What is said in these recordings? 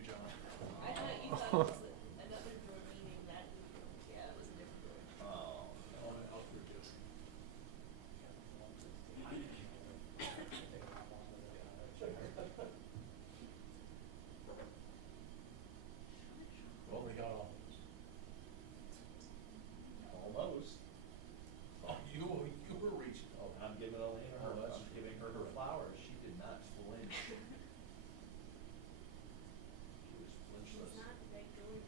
you, John. I thought you thought it was another George meeting that, yeah, it was a different George. Oh, I'll forgive you. Well, we got all this. Almost. Oh, you were reaching. Oh, I'm giving Elena Oh, her, that's I'm giving her her flowers. She did not flinch. She was She's flinchless. not the big George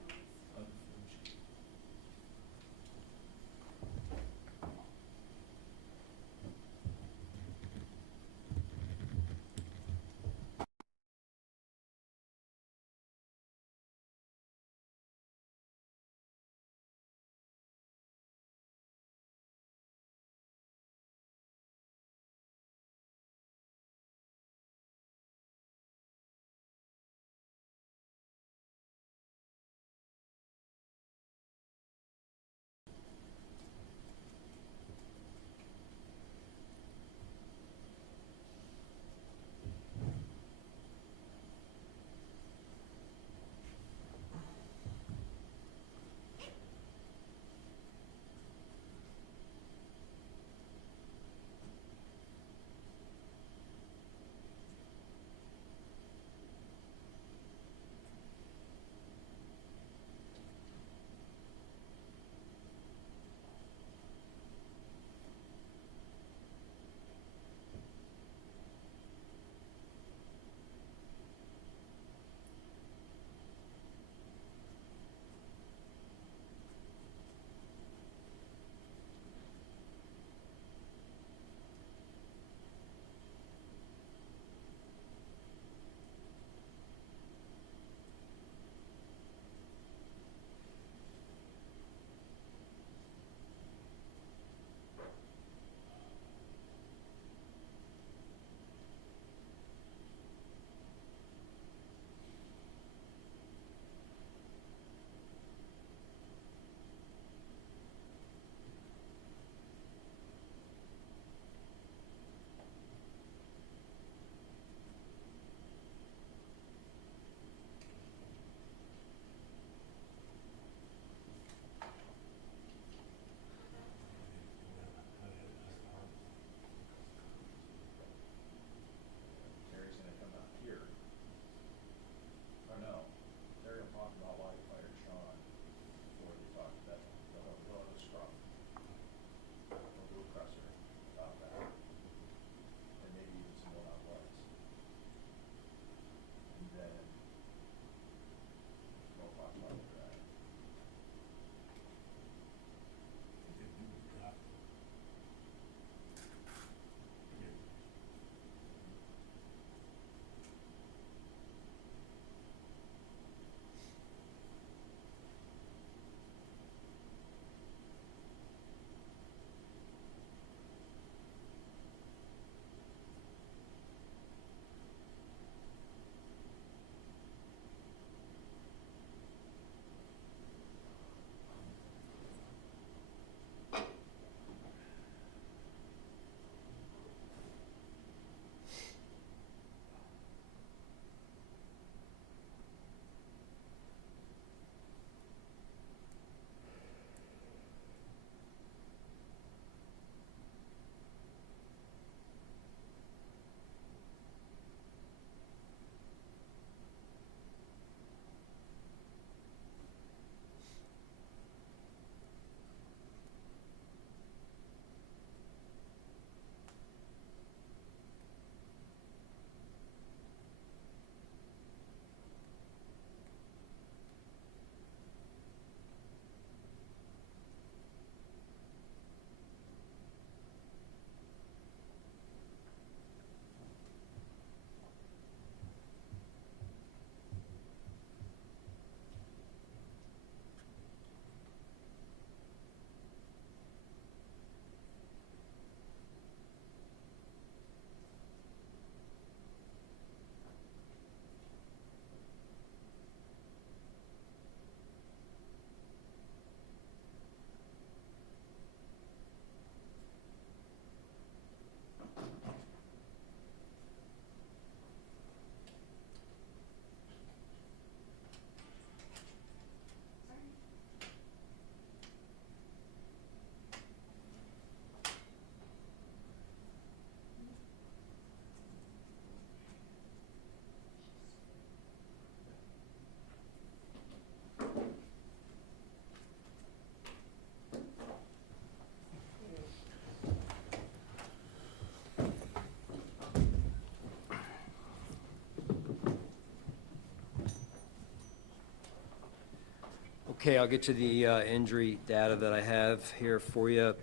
Okay, I'll get you the injury data that I have here for you.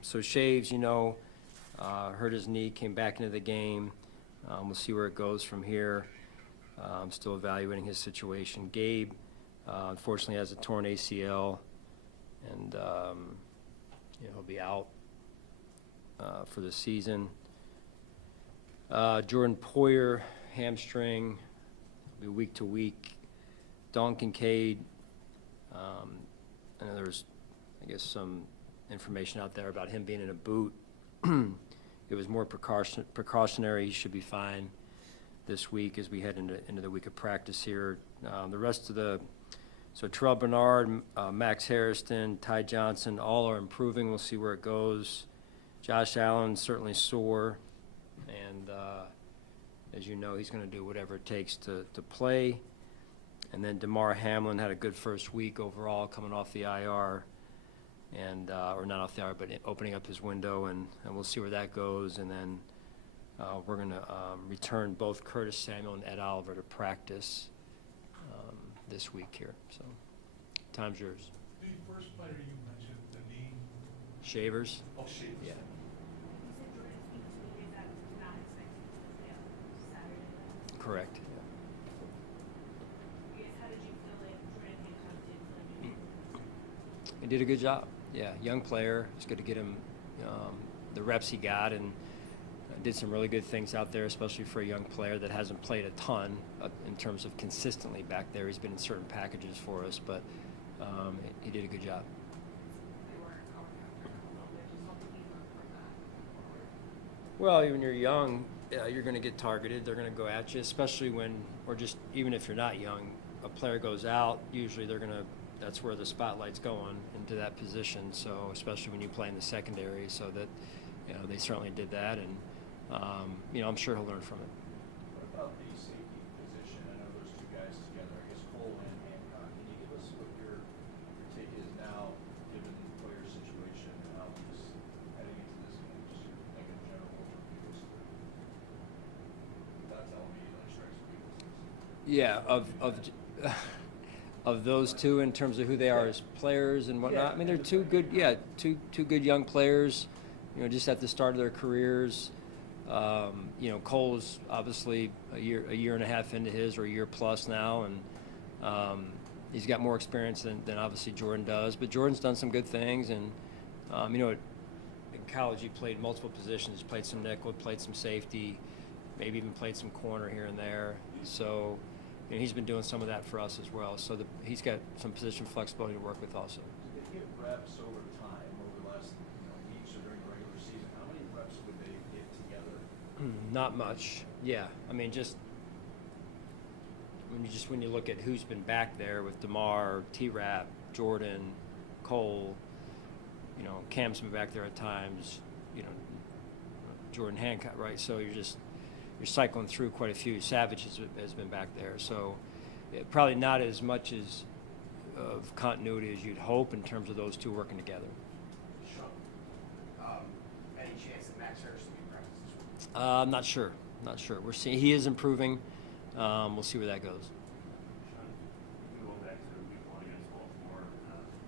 So Shaves, hurt his knee, came back into the game. We'll see where it goes from here. I'm still evaluating his situation. Gabe, unfortunately, has a torn ACL, and he'll be out for the season. Jordan Poyer, hamstring, will be week to week. Don Kincaid, I know there's, some information out there about him being in a boot. It was more precautionary. He should be fine this week as we head into the week of practice here. The rest of so Terrell Bernard, Max Harrison, Ty Johnson, all are improving. We'll see where it goes. Josh Allen certainly sore, and as you know, he's going to do whatever it takes to play. And then DeMar Hamlin had a good first week overall, coming off the IR, and or not off the IR, but opening up his window, and we'll see where that goes. And then we're going to return both Curtis Samuel and Ed Oliver to practice this week here. So, time's yours. The first player you mentioned, the knee. Shavers? Oh, Shavers. Yeah. You said Jordan's being tweeted that was not expected to play on Saturday. Correct. I guess, how did you feel like Jordan Hancock did for you? He did a good job. Yeah, young player. It's good to get him the reps he got, and did some really good things out there, especially for a young player that hasn't played a ton in terms of consistently back there. He's been in certain packages for us, but he did a good job. They were going after him a little bit, just hoping he learned from that. Well, when you're young, you're going to get targeted. They're going to go at you, especially even if you're not young, a player goes out, usually that's where the spotlight's going, into that position. So especially when you play in the secondary, so that, they certainly did that, and I'm sure he'll learn from it. What about the safety position? I know those two guys together, I guess Cole and Hancock. Can you give us what your take is now, given the player's situation and how he's heading into this game? Just like a general overview, without telling me like strikes or weaknesses. Yeah, of those two, in terms of who they are as players and whatnot. Yeah, I mean, they're two good young players, just at the start of their careers. Cole's obviously a year and a half into his, or a year plus now, and he's got more experience than obviously Jordan does. But Jordan's done some good things, and in college he played multiple positions. He played some nickel, played some safety, maybe even played some corner here and there. So he's been doing some of that for us as well. So he's got some position flexibility to work with also. Did they get reps over time, over the last weeks or during the regular season? How many reps would they get together? Not much. Yeah, I mean, just when you look at who's been back there with DeMar, T-Rap, Jordan, Cole, Cam's been back there at times, Jordan Hancock, right? So you're cycling through quite a few. Savage has been back there, so probably not as much of continuity as you'd hope in terms of those two working together. Sean, any chance that Max Harrison will be practice this week? I'm not sure. We're seeing he is improving. We'll see where that goes. Sean, we can go back to week 1 against Baltimore,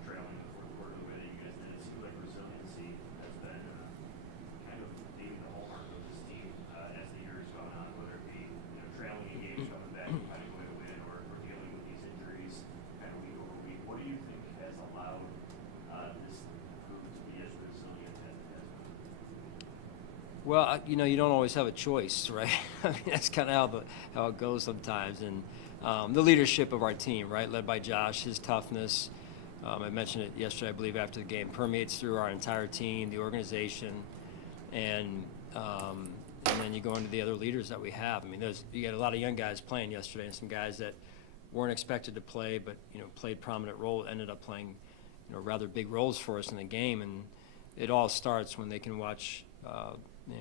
trailing in the fourth quarter the way that you guys did. It seems like resiliency has been kind of maybe the hallmark of this team as the year has gone on, whether it be trailing a game, coming back, and finding a way to win, or dealing with these injuries kind of week over week. What do you think has allowed this group to be as resilient as it has been? Well, you don't always have a choice, right? I mean, that's kind of how it goes sometimes. And the leadership of our team, right, led by Josh, his toughness, I mentioned it yesterday, I believe, after the game, permeates through our entire team, the organization, and then you go into the other leaders that we have. I mean, you got a lot of young guys playing yesterday, and some guys that weren't expected to play, but played prominent role, ended up playing rather big roles for us in the game. And it all starts when they can watch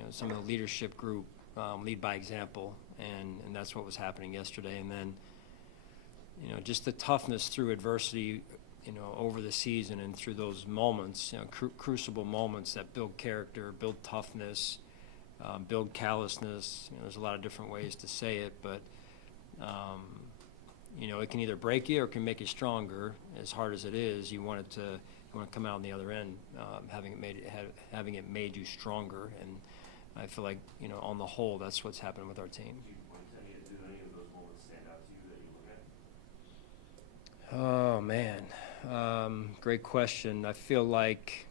some of the leadership group lead by example, and that's what was happening yesterday. And then just the toughness through adversity over the season, and through those moments, crucible moments that build character, build toughness, build callousness. There's a lot of different ways to say it, but you know, it can either break you or it can make you stronger. As hard as it is, you want to come out on the other end, having it made you stronger. And I feel like, you know, on the whole, that's what's happened with our team. Do any of those moments stand out to you that you look at? Oh man, great question. I feel like,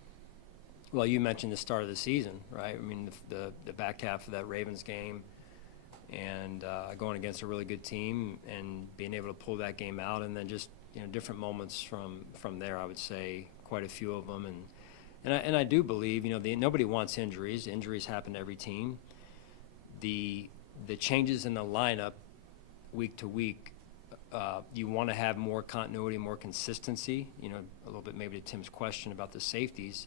well, you mentioned the start of the season, right? I mean, the back half of that Ravens game, and going against a really good team and being able to pull that game out, and then just, you know, different moments from there. I would say quite a few of them, and I do believe, you know, nobody wants injuries. Injuries happen to every team. The changes in the lineup week to week, you want to have more continuity, more consistency. You know, a little bit maybe to Tim's question about the safeties.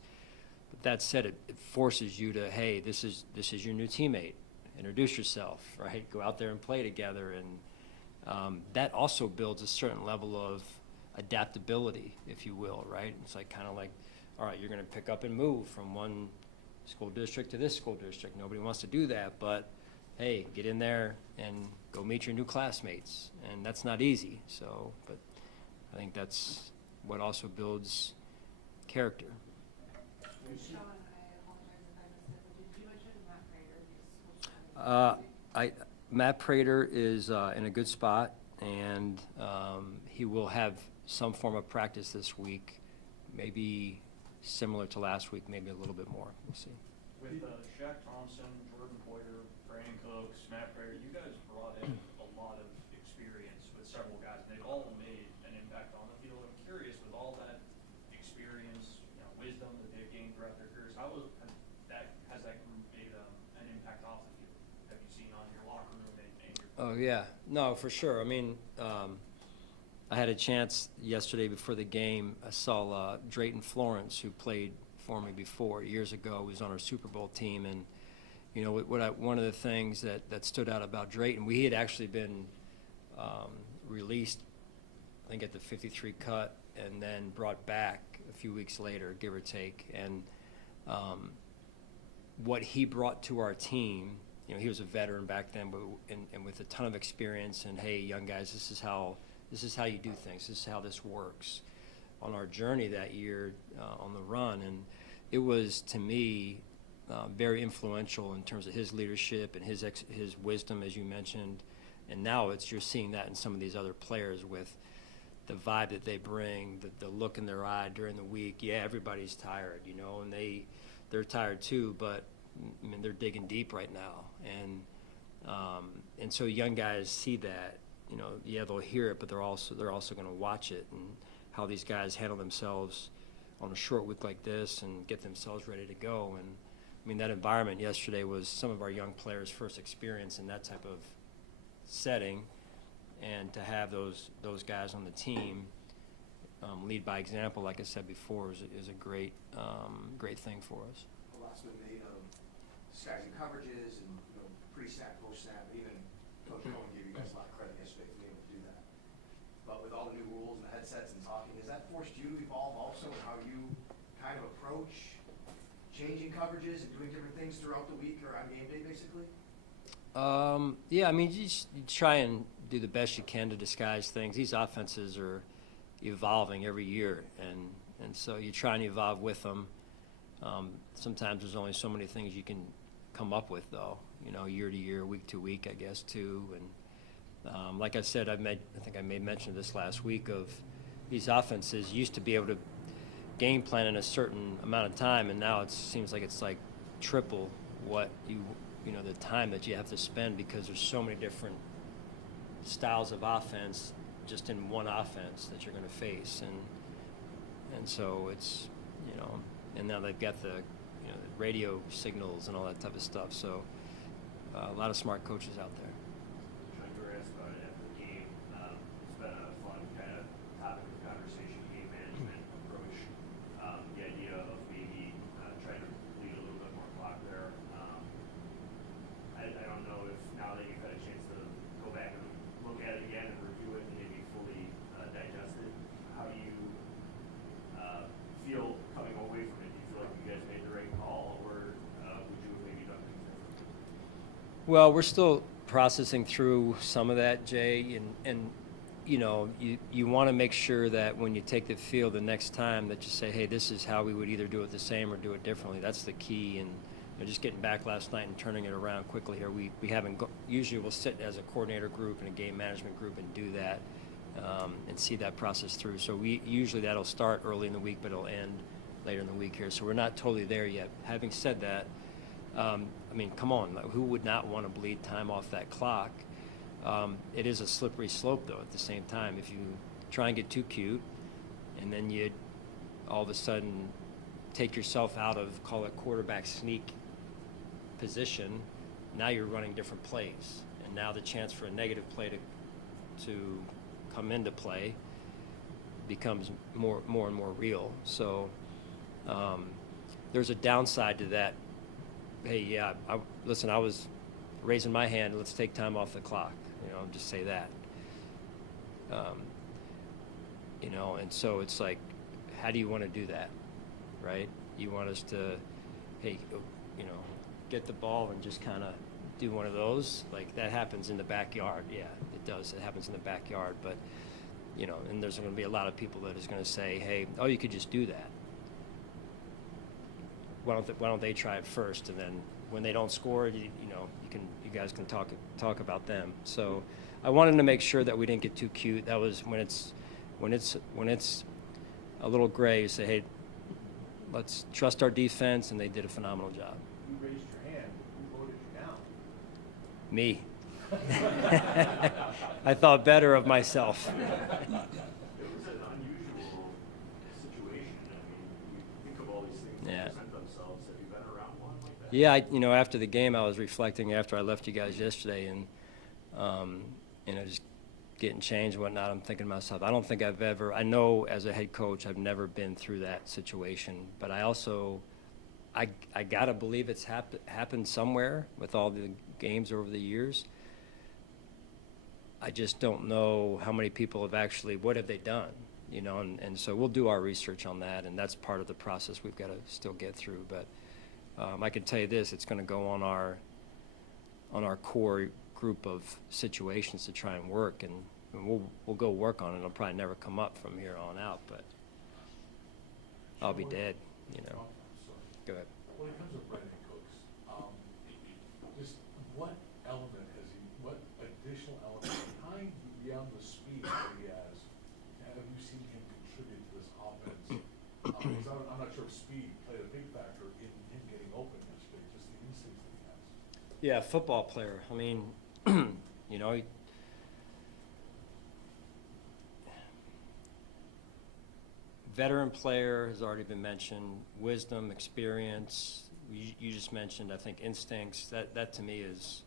But that said, it forces you to, hey, this is your new teammate. Introduce yourself, right? Go out there and play together, and that also builds a certain level of adaptability, if you will, right? It's like kind of like, all right, you're going to pick up and move from one school district to this school district. Nobody wants to do that, but hey, get in there and go meet your new classmates, and that's not easy. So, but I think that's what also builds character. Sean, I apologize if I missed it, but did you mention Matt Prater? Matt Prater is in a good spot, and he will have some form of practice this week, maybe similar to last week, maybe a little bit more. We'll see. With Shaq Thompson, Jordan Poyer, Brandon Cooks, Matt Prater, you guys brought in a lot of experience with several guys, and they've all made an impact on the field. I'm curious, with all that experience, you know, wisdom that they've gained throughout their careers, has that group made an impact off the field? Have you seen on your locker room and your? Oh yeah, no, for sure. I mean, I had a chance yesterday before the game. I saw Drayton Florence, who played for me before years ago. He was on our Super Bowl team, and you know one of the things that stood out about Drayton, we had actually been released, I think at the 53 cut, and then brought back a few weeks later, give or take. And what he brought to our team, you know, he was a veteran back then, but and with a ton of experience. And hey, young guys, this is how you do things. This is how this works. On our journey that year, on the run, and it was, to me, very influential in terms of his leadership and his wisdom, as you mentioned. And now you're seeing that in some of these other players with the vibe that they bring, the look in their eye during the week. Yeah, everybody's tired, you know, and they're tired too, but I mean, they're digging deep right now, and so young guys see that. You know, yeah, they'll hear it, but they're also going to watch it, and how these guys handle themselves on a short week like this and get themselves ready to go. And I mean, that environment yesterday was some of our young players' first experience in that type of setting, and to have those guys on the team lead by example, like I said before, is a great thing for us. A lot's been made of disguising coverages and, you know, pre-snap, post-snap. Even Coach Cohen gave you guys a lot of credit yesterday for being able to do that. But with all the new rules and the headsets and talking, has that forced you to evolve also in how you kind of approach changing coverages and doing different things throughout the week or on game day, basically? Yeah, I mean, you try and do the best you can to disguise things. These offenses are evolving every year, and so you try and evolve with them. Sometimes there's only so many things you can come up with, though, you know, year to year, week to week, I guess, too. And like I said, I think I made mention of this last week, of these offenses used to be able to game plan in a certain amount of time, and now it seems like it's like triple what you know, the time that you have to spend, because there's so many different styles of offense just in one offense that you're going to face. And so it's, you know, and now they've got the, you know, the radio signals and all that type of stuff. So a lot of smart coaches out there. Trying to ask about it after the game. It's been a fun kind of topic of conversation, game management approach. The idea of maybe trying to lead a little bit more clock there. I don't know if now that you've had a chance to go back and look at it again and review it and maybe fully digest it, how do you feel coming away from it? Do you feel like you guys made the right call, or would you have maybe done things differently? Well, we're still processing through some of that, Jay, and you know, you want to make sure that when you take the field the next time that you say, hey, this is how we would either do it the same or do it differently. That's the key. And you know, just getting back last night and turning it around quickly here, we haven't usually we'll sit as a coordinator group and a game management group and do that and see that process through. So we usually that'll start early in the week, but it'll end later in the week here. So we're not totally there yet. Having said that, I mean, come on, who would not want to bleed time off that clock? It is a slippery slope, though, at the same time. If you try and get too cute and then you all of a sudden take yourself out of, call it quarterback sneak position, now you're running different plays. And now the chance for a negative play to come into play becomes more and more real. So there's a downside to that. Hey, yeah, listen, I was raising my hand, let's take time off the clock. You know, just say that. You know, and so it's like, how do you want to do that, right? You want us to, hey, you know, get the ball and just kind of do one of those? Like, that happens in the backyard. Yeah, it does. It happens in the backyard. But, you know, and there's going to be a lot of people that is going to say, hey, oh, you could just do that. Why don't they try it first, and then when they don't score, you know, you guys can talk about them. So I wanted to make sure that we didn't get too cute. That was when it's a little gray, you say, hey, let's trust our defense, and they did a phenomenal job. You raised your hand. Who voted you down? Me. I thought better of myself. It was an unusual situation. I mean, you think of all these things that present themselves. Have you been around one like that? Yeah, you know, after the game, I was reflecting after I left you guys yesterday, and you know, just getting changed and whatnot. I'm thinking to myself, I don't think I've ever. I know as a head coach, I've never been through that situation, but I also, I gotta believe it's happened somewhere with all the games over the years. I just don't know how many people have actually, what have they done, you know, and so we'll do our research on that, and that's part of the process we've got to still get through. But I can tell you this, it's going to go on our core group of situations to try and work, and we'll go work on it. It'll probably never come up from here on out, but I'll be dead, you know. Go ahead. When it comes to Brendan Cooks, just what additional element behind, beyond the speed that he has, have you seen him contribute to this offense? Because I'm not sure if speed played a big factor in him getting open yesterday, just the instincts that he has. Yeah, football player. I mean, you know, veteran player has already been mentioned. Wisdom, experience. You just mentioned, I think, instincts. That to me is,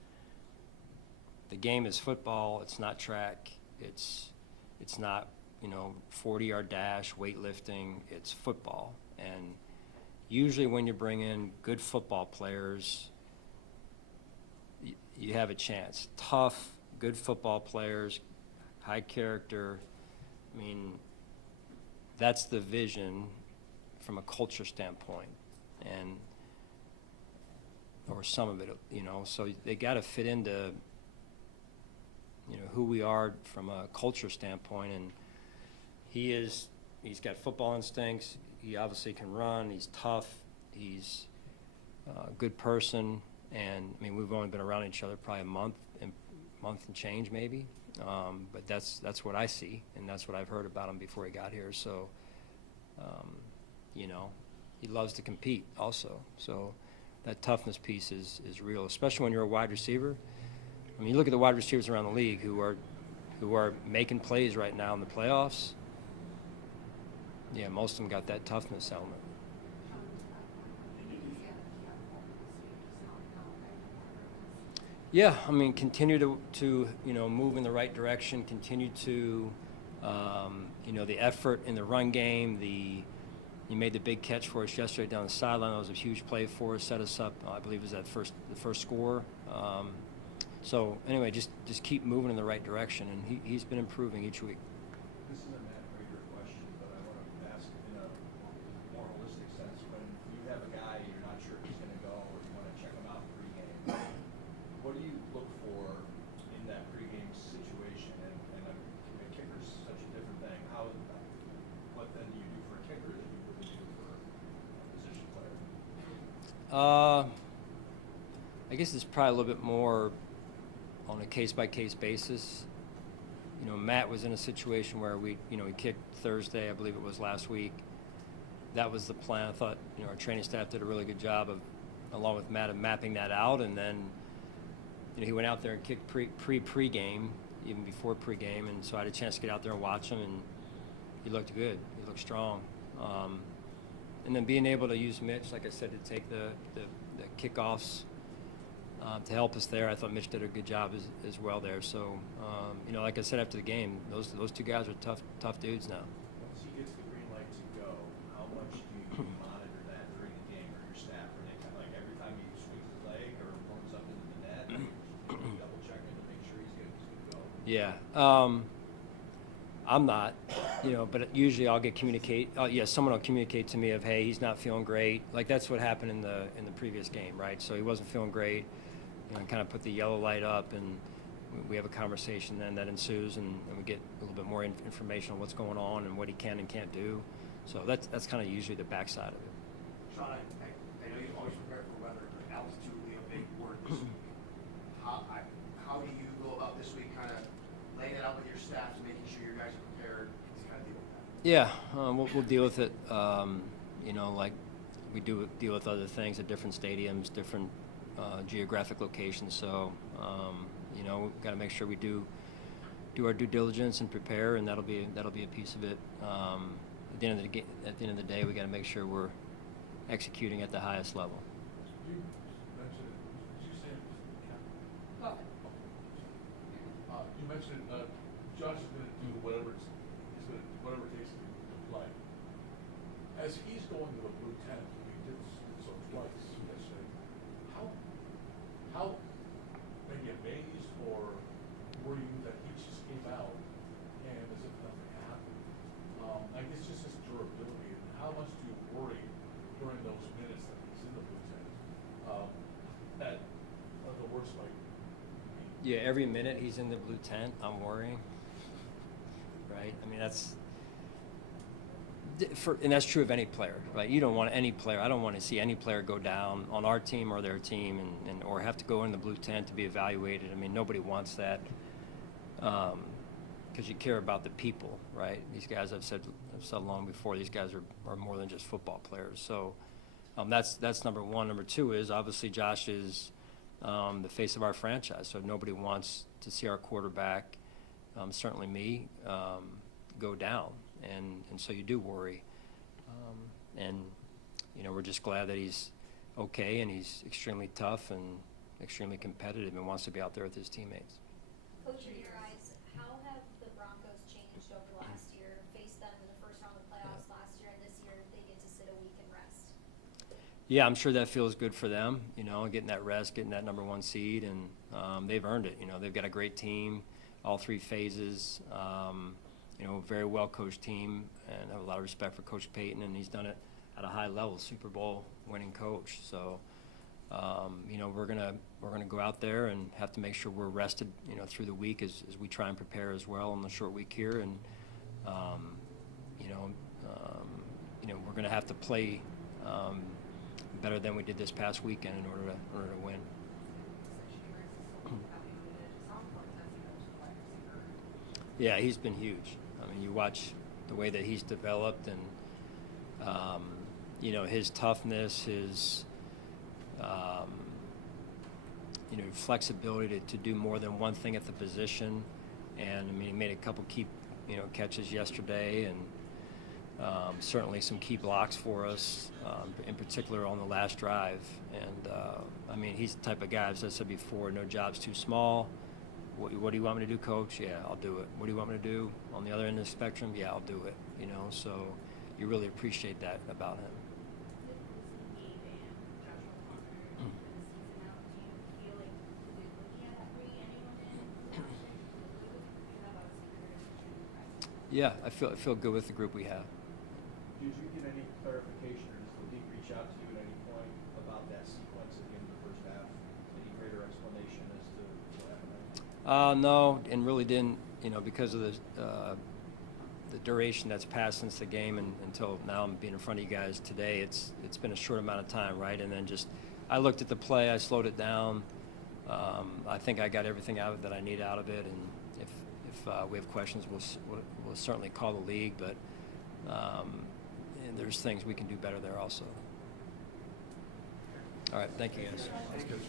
the game is football. It's not track. It's not, you know, 40-yard dash, weightlifting. It's football. And usually when you bring in good football players, you have a chance. Tough, good football players, high character. I mean, that's the vision from a culture standpoint, and or some of it, you know. So they got to fit into, you know, who we are from a culture standpoint. And he's got football instincts. He obviously can run. He's tough. He's a good person. And I mean, we've only been around each other probably a month and change maybe. But that's what I see, and that's what I've heard about him before he got here. So, you know, he loves to compete also. So that toughness piece is real, especially when you're a wide receiver. I mean, you look at the wide receivers around the league who are making plays right now in the playoffs. Yeah, most of them got that toughness element. Yeah, I mean, continue to you know, move in the right direction. Continue to, you know, the effort in the run game. You made the big catch for us yesterday down the sideline. That was a huge play for us. Set us up. I believe it was the first score. So anyway, just keep moving in the right direction, and he's been improving each week. This isn't that greater question, but I want to ask in a more holistic sense. When you have a guy, you're not sure if he's going to go, or you want to check him out pregame, what do you look for in that pregame situation? And a kicker I guess it's probably a little bit more on a case-by-case basis. You know, Matt was in a situation where we kicked Thursday, I believe it was last week. That was the plan. I thought, our training staff did a really good job of, along with Matt, of mapping that out. And then, he went out there and kicked pre-game, even before pre-game. And so I had a chance to get out there and watch him, and he looked good. He looked strong. And then being able to use Mitch, like I said, to take the kickoffs to help us there. I thought Mitch did a good job as well there. So, like I said after the game, those two guys are tough dudes now. Once he gets the green light to go, how much do you monitor that during the game, or your staff? Are they kind of like every time he swings his leg or runs up into the net, double checking to make sure he's good to go? Yeah. I'm not, but usually I'll get someone will communicate to me of, hey, he's not feeling great. Like that's what happened in the previous game, right? So he wasn't feeling great, and kind of put the yellow light up, and we have a conversation then that ensues, and we get a little bit more information on what's going on and what he can and can't do. So that's kind of usually the backside of it. Sean, I know you always prepare for weather, but altitude will be a big word this week. How do you go about this week, kind of laying it out with your staff to making sure you guys are prepared to kind of deal with that? Yeah, we'll deal with it, like we do deal with other things at different stadiums, different geographic locations. So, we've got to make sure we do our due diligence and prepare, and that'll be a piece of it. At the end of the day, we got to make sure we're executing at the highest level. You mentioned it. Did you say it was Cap? Go ahead. You mentioned Josh is going to do whatever it takes to play. As he's going to the blue tent, he did so twice yesterday. How maybe amazed or were you that he just came out and as if nothing happened? I guess just his durability, and how much do you worry during those minutes that he's in the blue tent that the worst might be? Yeah, every minute he's in the blue tent, I'm worrying. Right? I mean, and that's true of any player, right? You don't want any player. I don't want to see any player go down on our team or their team, or have to go in the blue tent to be evaluated. I mean, nobody wants that, because you care about the people, right? These guys, I've said long before, these guys are more than just football players. So that's number one. Number two is obviously Josh is the face of our franchise, so nobody wants to see our quarterback, certainly me, go down. And so you do worry. We're just glad that he's okay, and he's extremely tough and extremely competitive and wants to be out there with his teammates. Coach, in your eyes, how have the Broncos changed over the last year? Faced them in the first round of the playoffs last year, and this year they get to sit a week and rest. Yeah, I'm sure that feels good for them, getting that rest, getting that number one seed, and they've earned it. They've got a great team, all three phases. Very well-coached team, and I have a lot of respect for Coach Payton, and he's done it at a high level, Super Bowl winning coach. So, we're gonna go out there and have to make sure we're rested, through the week as we try and prepare as well on the short week here, and we're gonna have to play better than we did this past weekend in order to win. Yeah, he's been huge. I mean, you watch the way that he's developed, and his toughness, his flexibility to do more than one thing at the position. And I mean, he made a couple key catches yesterday, and certainly some key blocks for us, in particular on the last drive. And I mean, he's the type of guy, as I said before, no job's too small. What do you want me to do, Coach? Yeah, I'll do it. What do you want me to do on the other end of the spectrum? Yeah, I'll do it. So you really appreciate that about him. Yeah, I feel good with the group we have. Did you get any clarification, or does the league reach out to you at any point about that sequence at the end of the first half? Any greater explanation as to what happened there? No, and really didn't, because of the duration that's passed since the game and until now I'm being in front of you guys today, it's been a short amount of time, right? And then just I looked at the play, I slowed it down. I think I got everything out that I need out of it, and if we have questions, we'll certainly call the league, but and there's things we can do better there also. All right, thank you guys. That's good.